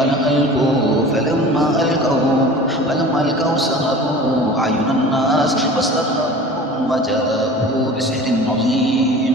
قال ألقوا فلما ألقوا سحروا أعين الناس واسترهبوهم وجاءوا بسحر عظيم.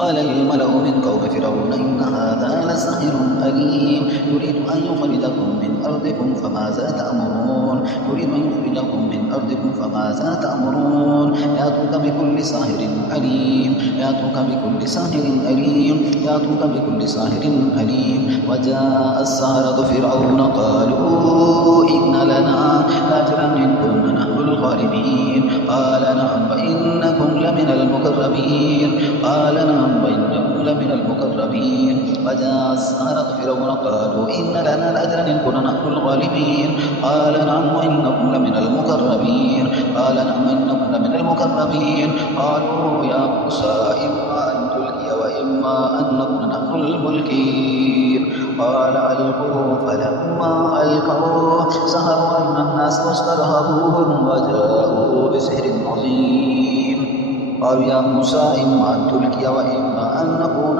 قال الملأ من قوم فرعون إن هذا لساحر أليم يريد أن يخرجكم من أرضكم فماذا تأمرون يريد أن يخرجكم من أرضكم فماذا تأمرون يأتوك بكل ساحر عليم يأتوك بكل ساحر عليم يأتوك بكل ساحر عليم وجاء السحرة فرعون قالوا إن لنا لأجرا إن كنا نحن الغالبين قال نعم وإنكم لمن المقربين قال نعم وإنكم لمن المقربين وجاء السحرة فرعون قالوا إن لنا لأجرا إن كنا نحن الغالبين قال نعم وإنكم لمن المقربين قال نعم وإنكم لمن المقربين قالوا يا موسى إما أن تلقي وإما أن نكون نحن الملقين قال ألقوا فلما ألقوا سحروا أعين الناس واسترهبوهم وجاءوا بسحر عظيم قالوا يا موسى إما أن تلقي وإما أن نكون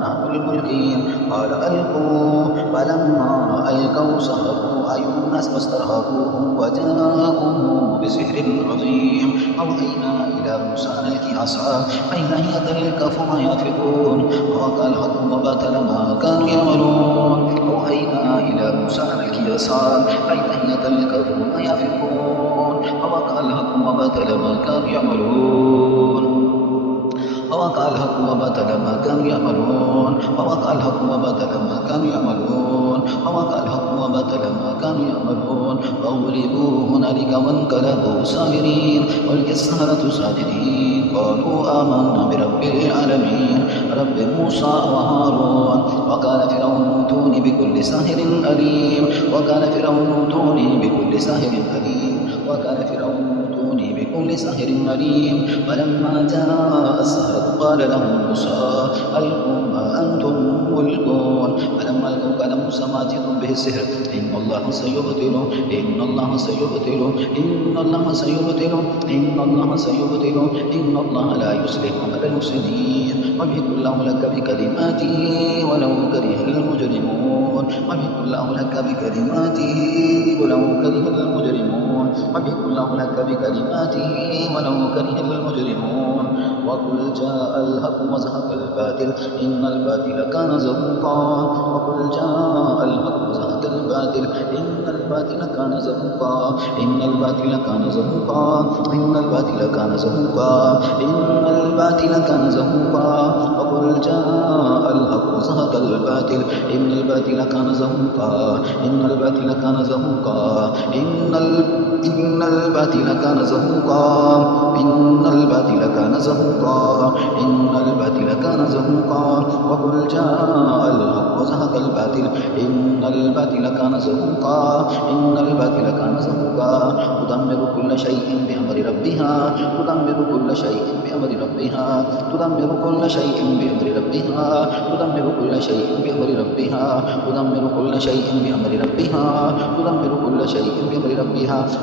نحن الملقين قال ألقوا فلما ألقوا سحروا أعين الناس واسترهبوهم وجاءوا بسحر عظيم أوحينا إلى موسى أن ألق عصاك فإذا هي تلقف ما يأفكون ووقع الحق وبطل ما كانوا يعملون أوحينا إلى موسى أن ألق عصاك فإذا هي تلقف ما يأفكون ووقع الحق وبطل ما كانوا يعملون ووقع الحق وبطل ما كانوا يعملون ووقع الحق وبطل ما كانوا يعملون ووقع الحق وبطل ما كانوا يعملون وغلبوا هنالك وانقلبوا صاغرين والقي السحرة ساجدين قالوا آمنا برب العالمين رب موسى وهارون وقال فرعون ائتوني بكل ساحر عليم وقال فرعون ائتوني بكل ساحر عليم وقال فرعون ائتوني بكل ساحر عليم فلما جاء السحرة قال لهم موسى ألقوا ما أنتم ملقون فلما ألقوا قال موسى ما جئتم به السحر إن الله سيبطله إن الله سيبطله إن الله سيبطله إن الله سيبطله إن الله لا يصلح عمل المفسدين ويحق الله لك بكلماته ولو كره المجرمون ويحق الله لك بكلماته ولو كره المجرمون ويحق الله لك بكلماته ولو كره المجرمون وقل جاء الحق وزهق الباطل إن الباطل كان زهوقا وقل جاء الحق وزهق زهق الباطل إن الباطل كان زهوقا إن الباطل كان زهوقا إن الباطل كان زهوقا إن الباطل كان زهوقا وقل جاء الحق وزهق الباطل إن الباطل كان زهوقا إن الباطل كان زهوقا إن الباطل كان زهوقا إن الباطل كان زهوقا إن الباطل كان زهوقا وقل جاء الحق وزهق الباطل إن الباطل كان زهوقا إن الباطل كان زهوقا تدمر كل شيء بأمر ربها تدمر كل شيء بأمر ربها تدمر كل شيء بأمر ربها تدمر كل شيء بأمر ربها تدمر كل شيء بأمر ربها تدمر كل شيء بأمر ربها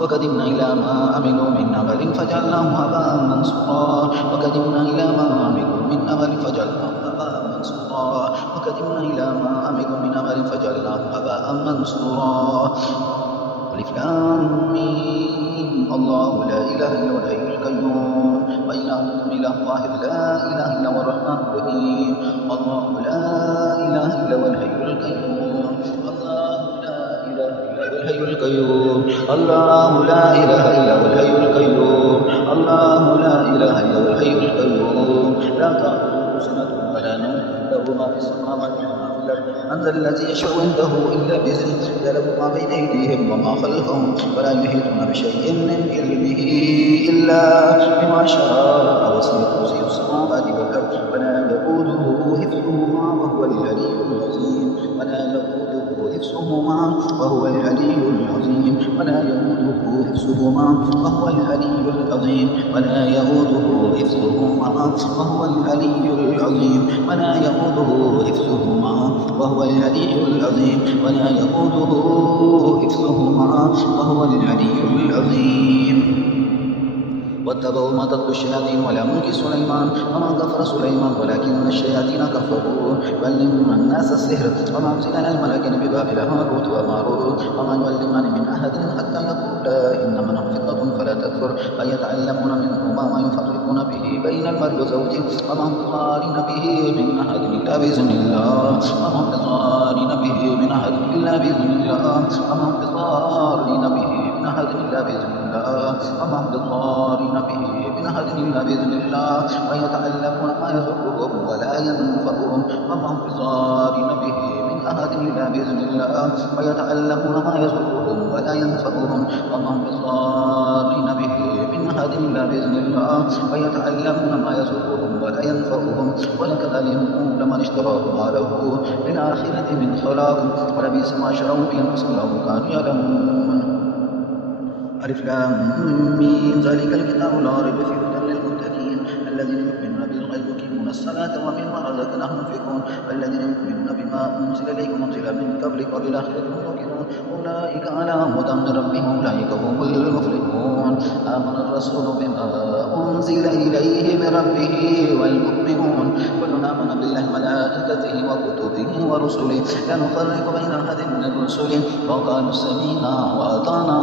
وقدمنا إلى ما عملوا من عمل فجعلناه هباء منصورا وقدمنا إلى ما عملوا من عمل فجعلناه هباء منصورا وقدمنا إلى ما عملوا من عمل فجعلناه هباء منصورا ألف لام ميم الله لا إله إلا هو الحي القيوم وإلهكم إله واحد لا إله إلا هو الرحمن الرحيم الله لا إله إلا هو الحي القيوم الحي القيوم الله لا إله إلا هو الحي القيوم الله لا إله إلا هو الحي القيوم لا تأخذه سنة ولا نوم له ما في السماوات وما في الأرض من ذا الذي يشفع عنده إلا بإذنه يعلم ما بين أيديهم وما خلفهم ولا يحيطون بشيء من علمه إلا بما شاء وسع كرسيه السماوات والأرض ولا يؤوده حفظهما وهو العلي العظيم ولا يؤوده حفظهما وهو العلي العظيم ولا يؤوده حفظهما وهو العلي العظيم ولا يؤوده حفظهما وهو العلي العظيم ولا يؤوده حفظهما وهو العلي العظيم ولا يؤوده حفظهما وهو العلي العظيم واتبعوا ما تتلو الشياطين على ملك سليمان وما كفر سليمان ولكن الشياطين كفروا يعلمون الناس السحر وما أنزل على الملائكة ببابل هاروت وماروت وما يعلمان من أحد حتى يقولا إنما نحن فتنة فلا تكفر فيتعلمون منهما ما يفرقون به بين المرء وزوجه وما هم بضارين به من أحد إلا بإذن الله وما هم بضارين به من أحد إلا بإذن الله وما هم بضارين به من أحد إلا بإذن الله وما هم بضارين به من أحد إلا بإذن الله ويتعلمون ما يضرهم ولا ينفعهم وما هم بضارين به من أحد إلا بإذن الله ويتعلمون ما يضرهم ولا ينفعهم وما هم بضارين به من أحد إلا بإذن الله ويتعلمون ما يضرهم ولا ينفعهم ولقد علموا لمن اشتراه ما له للآخرة من خلاق ولبئس ما شروا به أنفسهم لو كانوا يعلمون ألف لام ميم ذلك الكتاب لا ريب فيه هدى للمتقين الذين يؤمنون بالغيب ويقيمون الصلاة ومما رزقناهم ينفقون والذين يؤمنون بما أنزل إليكم وأنزل من قبلك وبالآخرة هم يوقنون أولئك على هدى من ربهم أولئك هم المفلحون آمن الرسول بما أنزل إليه من ربه والمؤمنون كلنا آمن بالله وملائكته وكتبه ورسله لا نفرق بين أحد من الرسل وقالوا سمعنا وأطعنا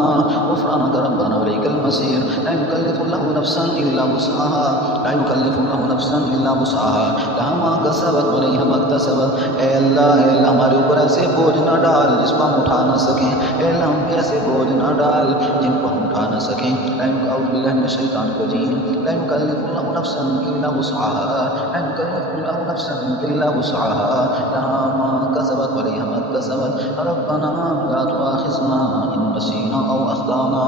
غفرانك ربنا وإليك المصير لا يكلف الله نفسا إلا وسعها لا يكلف الله نفسا إلا وسعها لها ما كسبت وعليها ما اكتسبت اے اللہ ہمارے اوپر ایسے بوجھ نہ ڈال جس کو ہم اٹھا نہ سکیں اے اللہ ہم پہ ایسے بوجھ نہ ڈال جن کو ہم اٹھا نہ سکیں لا اعوذ باللہ من الشیطان الرجیم لا يكلف الله نفسا إلا وسعها لا يكلف الله نفسا إلا وسعها لها ما كسبت وعليها ما اكتسبت ربنا لا تؤاخذنا إن نسينا أو أخطأنا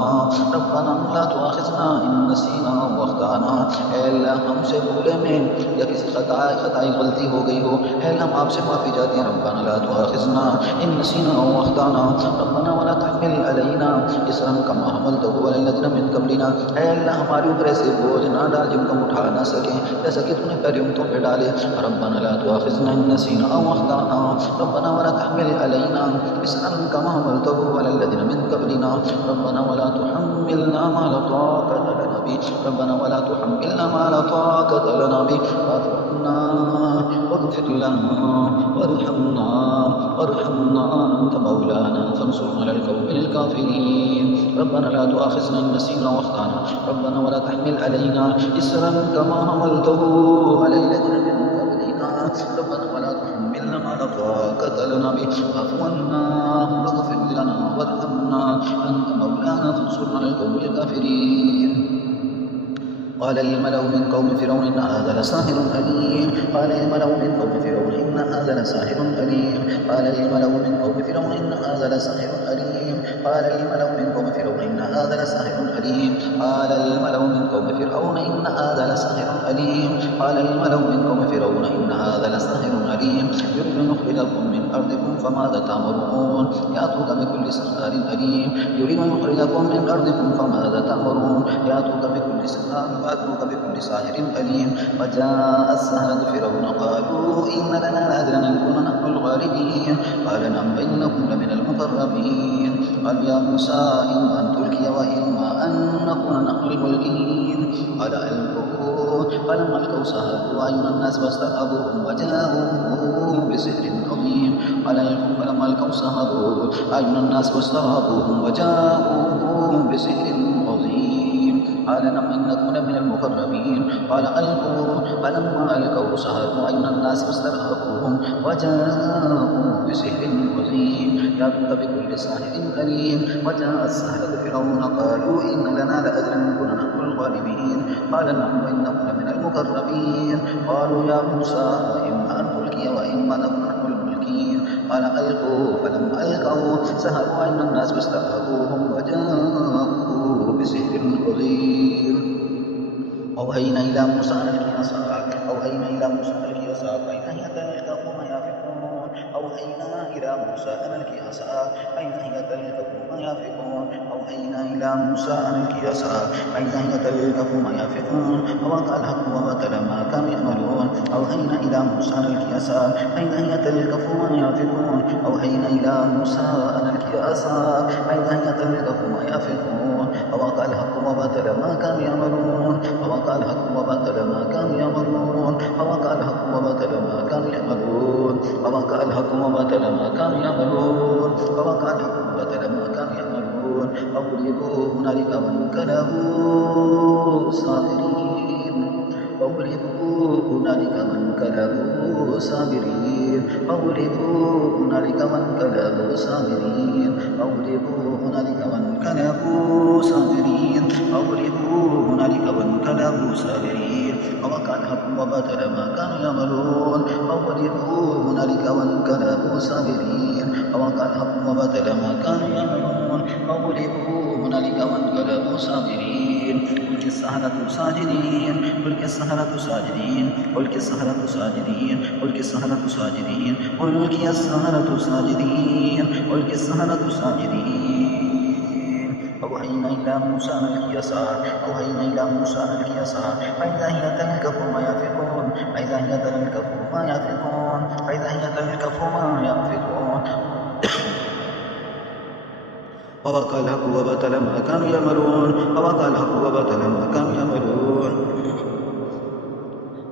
ربنا لا تؤاخذنا إن نسينا أو أخطأنا اے اللہ ہم سے بھولے میں یا کسی خطائی غلطی ہو گئی ہو اے اللہ ہم آپ سے معافی چاہتے ہیں ربنا لا تؤاخذنا إن نسينا أو أخطأنا ربنا ولا تحمل علينا إصرا كما حملته على الذين من قبلنا اے اللہ ہمارے اوپر ایسے بوجھ نہ ڈال جن کو ہم اٹھا نہ سکیں جیسا کہ تم نے پہلے امتوں پہ ڈالے ربنا لا تؤاخذنا إن نسينا أو أخطأنا ربنا ولا تحمل علينا إصرا كما حملته على الذين من قبلنا ربنا ولا تحمل تحملنا ما لا طاقة لنا به ربنا ولا تحملنا ما لا طاقة لنا به واعف عنا واغفر لنا وارحمنا أنت مولانا فانصرنا على القوم الكافرين ربنا لا تؤاخذنا إن نسينا واخطأنا ربنا ولا تحمل علينا إسرا كما حملته على الذين من قبلنا ربنا ولا تحملنا ما لا طاقة لنا به واعف عنا واغفر لنا وارحمنا أنت مولانا فانصرنا على القوم الكافرين قال الملأ من قوم فرعون إن هذا لساحر أليم قال الملأ من قوم فرعون إن هذا لساحر أليم قال الملأ من قوم فرعون إن هذا لساحر أليم قال الملأ من قوم فرعون إن هذا لساحر أليم قال الملأ من قوم فرعون إن هذا لساحر أليم قال الملأ من قوم فرعون إن هذا لساحر أليم يريد أن يخرجكم من أرضكم فماذا تأمرون يأتوك بكل سحار أليم يريد أن يخرجكم من أرضكم فماذا تأمرون يأتوك بكل سحار وأتوك بكل ساحر أليم وجاء السحرة فرعون قالوا إن لنا لأجرا إن كنا نحن الغالبين قال نعم إنكم لمن المقربين قال يا موسى إما أن تلقي وإما أن نكون نحن الملقين قال ألقوا فلما ألقوا سحروا أعين الناس واسترهبوهم وجاءوا بسحر عظيم قال ألقوا فلما ألقوا سحروا أعين الناس واسترهبوهم وجاءوا بسحر عظيم قال نعم إنكم من المقربين قال ألقوا فلما ألقوا سحروا أعين الناس واسترهبوهم وجاءوا بسحر عظيم يأتوك بكل ساحر عليم وجاء السحرة فرعون قالوا إن لنا لأجرا إن كنا نحن الغالبين قال نعم إنكم من المقربين قالوا يا موسى إما أن تلقي وإما نكون نحن الملقين قال ألقوا فلما ألقوا سحروا أعين الناس واسترهبوهم وجاءوا بسحر عظيم أوحينا إلى موسى أن ألقي عصاك أوحينا إلى موسى أن ألقي عصاك فإذا هي تلقف ما يافكون أوحينا إلى موسى أن ألقي عصاك فإذا هي تلقف ما يافكون أوحينا إلى موسى أن ألقي عصاك فإذا هي تلقف ما يافكون ووقع الحق وبطل ما كانوا يعملون أوحينا إلى موسى أن ألقي عصاك فإذا هي تلقف ما يافكون أوحينا إلى موسى أن ألقي عصاك فإذا هي تلقف ما يافكون ووقع الحق وبطل ما كانوا يعملون ووقع الحق وبطل ما كانوا يعملون ووقع الحق وبطل ما كانوا يعملون ووقع الحق وبطل ما كانوا يعملون ووقع الحق وبطل ما كانوا يعملون فغلبوا هنالك وانقلبوا صاغرين فغلبوا هنالك وانقلبوا صاغرين فغلبوا هنالك وانقلبوا صاغرين فغلبوا هنالك وانقلبوا صاغرين فغلبوا هنالك وانقلبوا صاغرين ووقع الحق وبطل ما كانوا يعملون فغلبوا هنالك وانقلبوا صاغرين ووقع الحق وبطل ما كانوا يعملون فغلبوا هنالك وانقلبوا صاغرين قلت السحرة ساجدين قلت السحرة ساجدين قلت السحرة ساجدين قلت السحرة ساجدين قلت السحرة ساجدين قلت السحرة ساجدين أوحينا إلى موسى أن ألقي عصاك أوحينا إلى موسى أن ألقي عصاك فإذا هي تلقف ما يافكون فإذا هي تلقف ما يافكون فإذا هي تلقف ما يافكون ووقع الحق وبطل ما كانوا يعملون ووقع الحق وبطل ما كانوا يعملون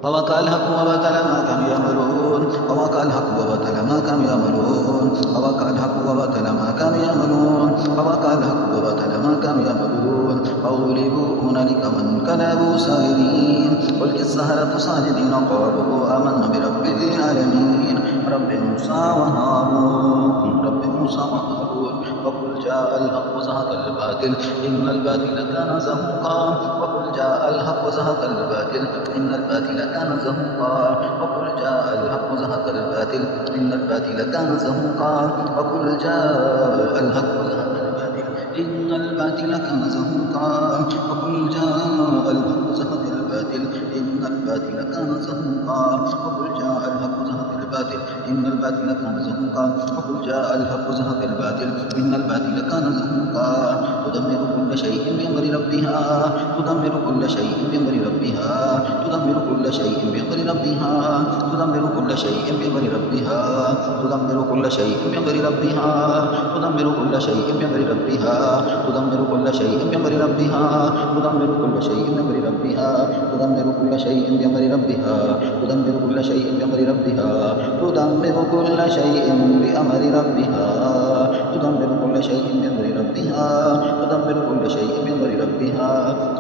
ووقع الحق وبطل ما كانوا يعملون ووقع الحق وبطل ما كانوا يعملون ووقع الحق وبطل ما كانوا يعملون ووقع الحق وبطل ما كانوا يعملون فغلبوا هنالك وانقلبوا صاغرين قل السحرة ساجدين قالوا آمنا برب العالمين رب موسى وهارون رب موسى وهارون وقل جاء الحق وزهق الباطل إن الباطل كان زهوقا وقل جاء الحق وزهق الباطل إن الباطل كان زهوقا وقل جاء الحق وزهق الباطل إن الباطل كان زهوقا وقل جاء الحق وزهق الباطل إن الباطل كان زهوقا وقل جاء الحق وزهق الباطل إن الباطل كان زهوقا وقل جاء الحق وزهق الباطل إن الباطل كان زهوقا وقل جاء الحق وزهق الباطل إن الباطل كان زهوقا تدمر كل شيء بأمر ربها تدمر كل شيء بأمر ربها تدمر كل شيء بأمر ربها تدمر كل شيء بأمر ربها تدمر كل شيء بأمر ربها تدمر كل شيء بأمر ربها تدمر كل شيء بأمر ربها تدمر كل شيء بأمر ربها تدمر كل شيء بأمر ربها تدمر كل شيء بأمر ربها تدمر كل شيء بأمر ربها تدمر كل شيء بأمر ربها تدمر كل شيء بأمر ربها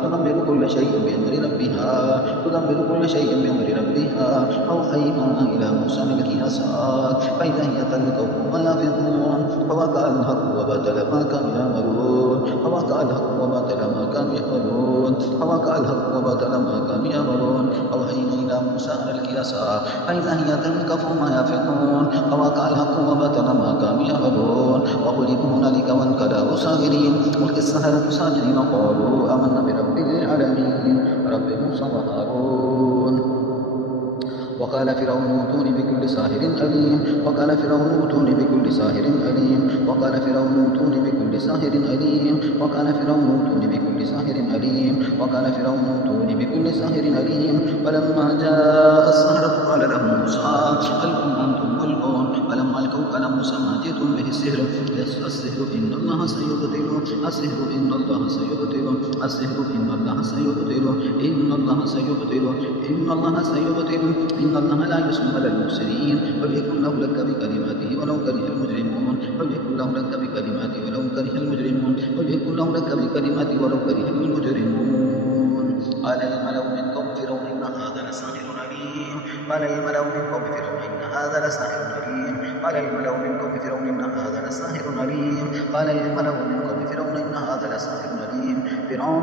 تدمر كل شيء بأمر ربها تدمر كل شيء بأمر ربها أوحينا إلى موسى التي أسعى فإذا هي تلقف ما يفقون فوقع الحق وبطل ما كانوا يعملون فوقع الحق وبطل ما كانوا يعملون فوقع الحق وبطل ما كانوا يعملون أوحينا إلى موسى التي أسعى فإذا هي تلقف ما يفقون فوقع الحق وبطل ما كانوا يعملون وغلبوا هنالك وانقلبوا صاغرين ملك السحرة ساجدين قالوا آمنا برب العالمين رب موسى وهارون وقال فرعون ائتوني بكل ساحر عليم وقال فرعون ائتوني بكل ساحر عليم وقال فرعون ائتوني بكل ساحر عليم وقال فرعون ائتوني بكل ساحر عليم وقال فرعون ائتوني بكل ساحر عليم ولما جاء السحرة قال لهم موسى ألقوا أنتم ملقون فلما ألقوا قال موسى ما جئتم به السحر السحر إن الله سيبطله السحر إن الله سيبطله السحر إن الله سيبطله إن الله سيبطله إن الله سيبطله إن الله لا يسمع على المفسدين وليكن له لك بكلماته ولو كره المجرمون وليكن له لك بكلماته ولو كره المجرمون وليكن له لك بكلماته ولو كره المجرمون قال الملأ من قوم فرعون إن هذا لساحر عليم قال الملأ من قوم فرعون إن هذا لساحر عليم قال الملأ من قوم فرعون إن هذا لساحر عليم قال الملأ من قوم فرعون إن هذا لساحر عليم فرعون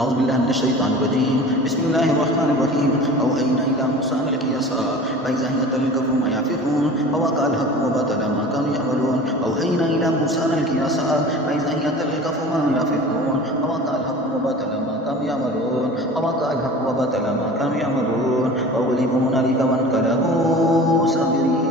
أعوذ بالله من الشيطان الرجيم بسم الله الرحمن الرحيم أوحينا إلى موسى أن ألق عصاك فإذا هي تلقف ما يأفكون فوقع الحق وبطل ما كانوا يعملون أوحينا إلى موسى أن ألق عصاك فإذا هي تلقف ما يأفكون فوقع الحق وبطل ما كانوا يعملون فوقع الحق وبطل ما كانوا يعملون وغلبوا هنالك وانقلبوا صاغرين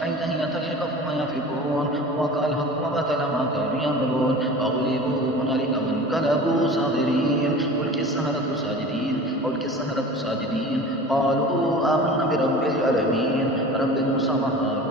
فإذا هي تلقف ما يأفكون ووقع الحق وبطل ما كانوا يعملون فغلبوا هنالك وانقلبوا صاغرين ألقي السحرة ساجدين قالوا آمنا برب العالمين رب موسى وهارون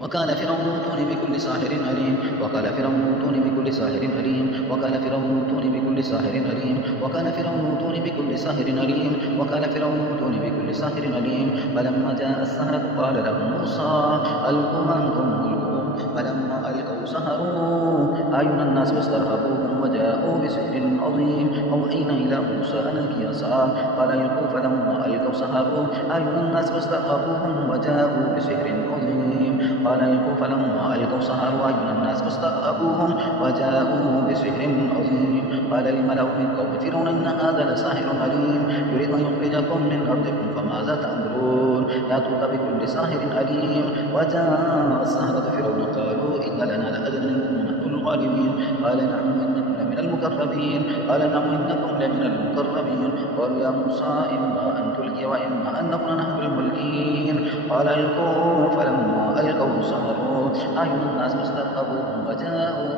وقال فرعون ائتوني بكل ساحر عليم وقال فرعون ائتوني بكل ساحر عليم وقال فرعون ائتوني بكل ساحر عليم وقال فرعون ائتوني بكل ساحر عليم وقال فرعون ائتوني بكل ساحر عليم فلما جاء السحرة قال لهم موسى ألقوا ما أنتم ملقون فلما ألقوا سحروا أعين الناس واسترهبوهم وجاءوا بسحر عظيم أوحينا إلى موسى أن ألقي عصاك قال ألقوا فلما ألقوا سحروا أعين الناس واسترهبوهم وجاءوا بسحر عظيم قال ألقوا فلما ألقوا سحروا أعين الناس واسترهبوهم وجاءوا بسحر عظيم قال الملأ من قوم فرعون إن هذا لساحر عليم يريد أن يخرجكم من أرضكم فماذا تأمرون يأتوك بكل ساحر عليم وجاء السحرة فرعون قالوا إن لنا لأجرا إن كنا نحن الغالبين قال نعم إنكم لمن المقربين قال نعم إنكم لمن المقربين قالوا يا موسى إما أن تلقي وإما أن نكون نحن الملقين قال ألقوا فلما ألقوا سحروا أعين الناس واسترهبوهم وجاءوا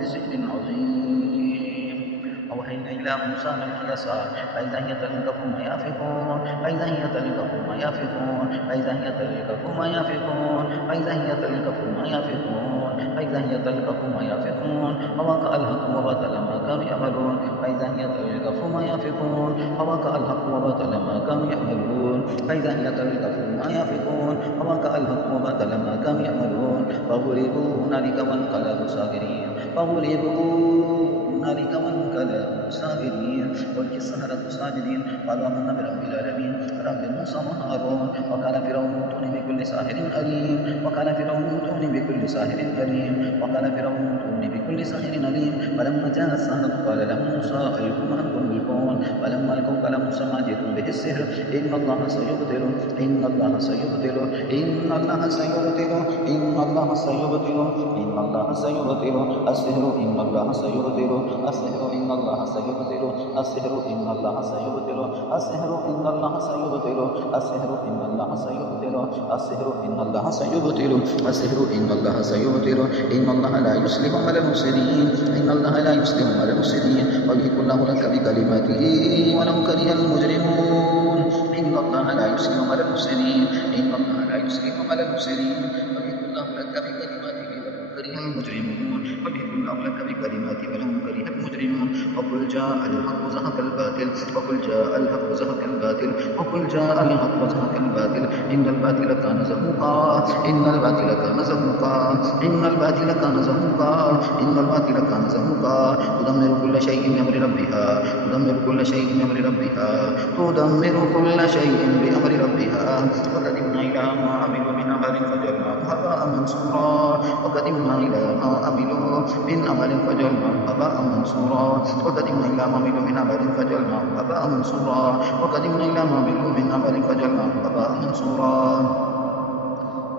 بسحر عظيم أوحينا إلى موسى أن ألقي عصاك فإذا هي تلقف ما يأفكون فإذا هي تلقف ما يأفكون فإذا هي تلقف ما يأفكون فإذا هي تلقف ما يأفكون فإذا هي تلقف ما يأفكون فوقع الحق وبطل ما كانوا يعملون فإذا هي تلقف ما يأفكون فوقع الحق وبطل ما كانوا يعملون فإذا هي تلقف ما يأفكون فوقع الحق وبطل ما كانوا يعملون فغلبوا هنالك وانقلبوا صاغرين فغلبوا هنالك وانقلبوا صاغرين والقي السحرة ساجدين قالوا آمنا برب العالمين رب موسى وهارون وقال فرعون ائتوني بكل ساحر عليم وقال فرعون ائتوني بكل ساحر عليم وقال فرعون ائتوني بكل ساحر عليم فلما جاء السحرة قال لهم موسى ألقوا ما أنتم ملقون فلما ألقوا قال موسى ما جئتم به السحر إن الله سيبطله إن الله سيبطله إن الله سيبطله إن الله سيبطله إن الله سيبطله السحر إن الله سيبطله السحر إن الله سيبطله السحر إن الله سيبطله السحر إن الله سيبطله السحر إن الله سيبطله السحر إن الله سيبطله السحر إن الله سيبطله إن الله لا يصلح عمل المفسدين إن الله لا يصلح عمل المفسدين ويحق الله لك بكلماته ولو كره المجرمون إن الله لا يصلح عمل المفسدين إن الله لا يصلح عمل المفسدين ويحق الله لك بكلماته ولو كره المجرمون ويحق الله لك بكلماته ولو كره المجرمون وقل جاء الحق وزهق الباطل وقل جاء الحق وزهق الباطل وقل جاء الحق وزهق الباطل إن الباطل كان زهوقا إن الباطل كان زهوقا إن الباطل كان زهوقا إن الباطل كان زهوقا تدمر كل شيء بأمر ربها تدمر كل شيء بأمر ربها تدمر كل شيء بأمر ربها وقدمنا إلى ما عملوا من عمل فجعلناه هباء منصورا وقدمنا إلى ما عملوا من عمل فجعلناه هباء منصورا وقدمنا إلى ما عملوا من عمل فجعلناه هباء منصورا وقدمنا إلى ما عملوا من عمل فجعلناه هباء منصورا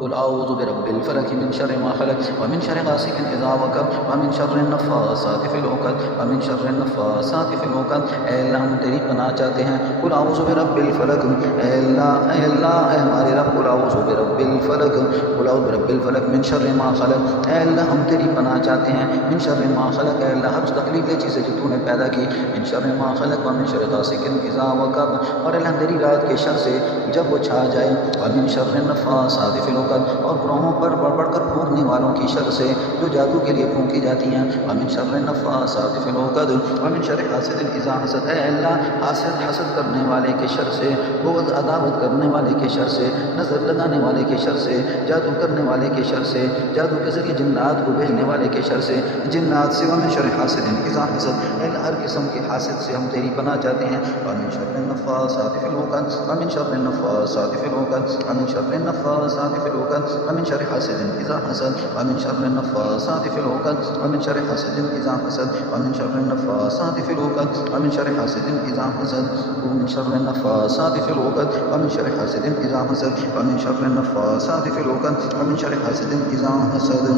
قل أعوذ برب الفلك من شر ما خلق ومن شر غاسق إذا وقب ومن شر النفاثات في العقد ومن شر النفاثات في العقد اے اللہ ہم تیری پناہ چاہتے ہیں قل أعوذ برب الفلق اے اللہ اے ہمارے رب قل أعوذ برب الفلق قل أعوذ برب الفلق من شر ما خلق اے اللہ ہم تیری پناہ چاہتے ہیں من شر ما خلق اے اللہ ہر اس تخلیقی چیزیں جو تو نے پیدا کی من شر ما خلق ومن شر غاسق إذا وقب اور اللہ تیری رات کے شر سے جب وہ چھا جائے ومن شر النفاثات في العقد اور گروہوں پر بڑھ بڑھ کر پھونکنے والوں کی شر سے جو جادو کے لیے پھونکی جاتی ہیں ومن شر النفاثات في العقد ومن شر حاسد اذا حسد اے اللہ حسد کرنے والے کے شر سے بغض عداوت کرنے والے کے شر سے نظر لگانے والے کے شر سے جادو کرنے والے کے شر سے جادو کے ذریعے جنات کو بھیجنے والے کے شر سے جنات سے ومن شر حاسد اذا حسد اے اللہ ہر قسم کے حاسد سے ہم تیری پناہ چاہتے ہیں ومن شر النفاثات في العقد ومن شر النفاثات في العقد ومن شر النفاثات في العقد ومن شر حاسد إذا حسد ومن شر النفاثات في العقد ومن شر حاسد إذا حسد ومن شر النفاثات في العقد ومن شر حاسد إذا حسد ومن شر النفاثات في العقد ومن شر حاسد إذا حسد ومن شر النفاثات في العقد ومن شر حاسد إذا حسد